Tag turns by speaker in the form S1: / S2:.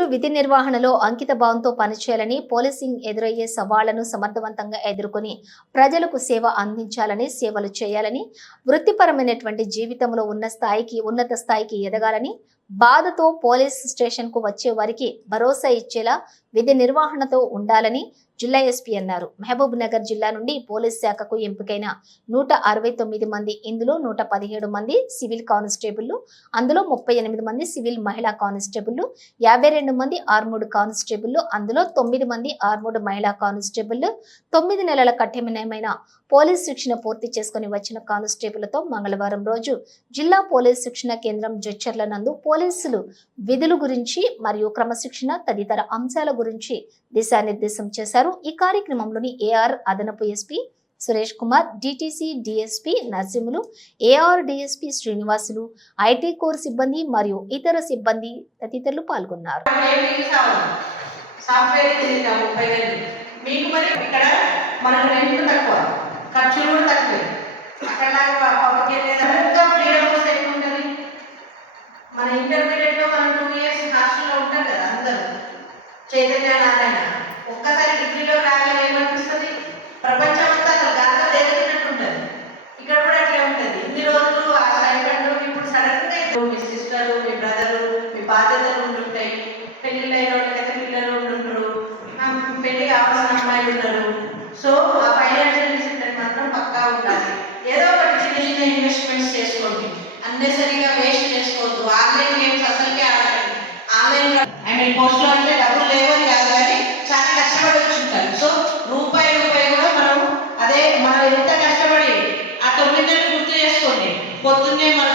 S1: పోలీసులు విధి నిర్వహణలో అంకిత భావంతో పనిచేయాలని పోలీసింగ్ ఎదురయ్యే సవాళ్ళను సమర్థవంతంగా ఎదుర్కొని ప్రజలకు సేవ అందించాలని సేవలు చేయాలని వృత్తిపరమైనటువంటి జీవితంలో ఉన్న స్థాయికి ఉన్నత స్థాయికి ఎదగాలని బాధతో పోలీస్ స్టేషన్కు వచ్చే వారికి భరోసా ఇచ్చేలా విధి నిర్వహణతో ఉండాలని జిల్లా ఎస్పీ అన్నారు. మహబూబ్ నగర్ జిల్లా నుండి పోలీస్ శాఖకు ఎంపికైన నూట అరవై తొమ్మిది మంది ఇందులో నూట పదిహేడు మంది సివిల్ కానిస్టేబుళ్ళు అందులో ముప్పై ఎనిమిది మంది సివిల్ మహిళా కానిస్టేబుళ్ళు యాభై రెండు మంది ఆర్మూడ్ కానిస్టేబుళ్ళు అందులో తొమ్మిది మంది ఆర్మూడ్ మహిళా కానిస్టేబుళ్ళు తొమ్మిది నెలల కఠినమైన పోలీస్ శిక్షణ పూర్తి చేసుకుని వచ్చిన కానిస్టేబుళ్ళతో మంగళవారం రోజు జిల్లా పోలీస్ శిక్షణ కేంద్రం జడ్చర్ల నందు పోలీసులు విధులు గురించి మరియు క్రమశిక్షణ తదితర అంశాల గురించి దిశానిర్దేశం చేశారు. ఈ కార్యక్రమంలోని ఏఆర్ అదనపు SP Suresh Kumar DTC DSP Narsimhulu AR DSP Srinivasulu IT core సిబ్బంది మరియు ఇతర సిబ్బంది తదితరులు పాల్గొన్నారు.
S2: మన ఇంటర్మీడియట్లో మనం టూ ఇయర్స్ హాస్టల్లో ఉంటాం కదా అందరూ. చైతన్య నారాయణ. పెళ్ళి కావాల్సిన అమ్మాయిలు ఉన్నారు సో ఆ ఫైనాన్షియల్ డిసిప్లిన్ మాత్రం పక్కా ఉండాలి. ఏదో ఒకటి చిన్న చిన్న ఇన్వెస్ట్మెంట్స్ చేసుకోండి. అన్నెసరిగా వేస్ట్ చేసుకోవద్దు. ఆన్లైన్ గేమ్స్ అసలుకే ఆడకండి. ఆన్లైన్ ఐ మీన్ పోస్ట్లో అంటే డబ్బులు లేవో కాదు కానీ చాలా కష్టపడి వచ్చి ఉంటారు. సో రూపాయి రూపాయి కూడా మనం అదే మనం ఎంత కష్టపడి ఆ తొమ్మిది గుర్తు చేసుకోండి. పొద్దున్నే మనం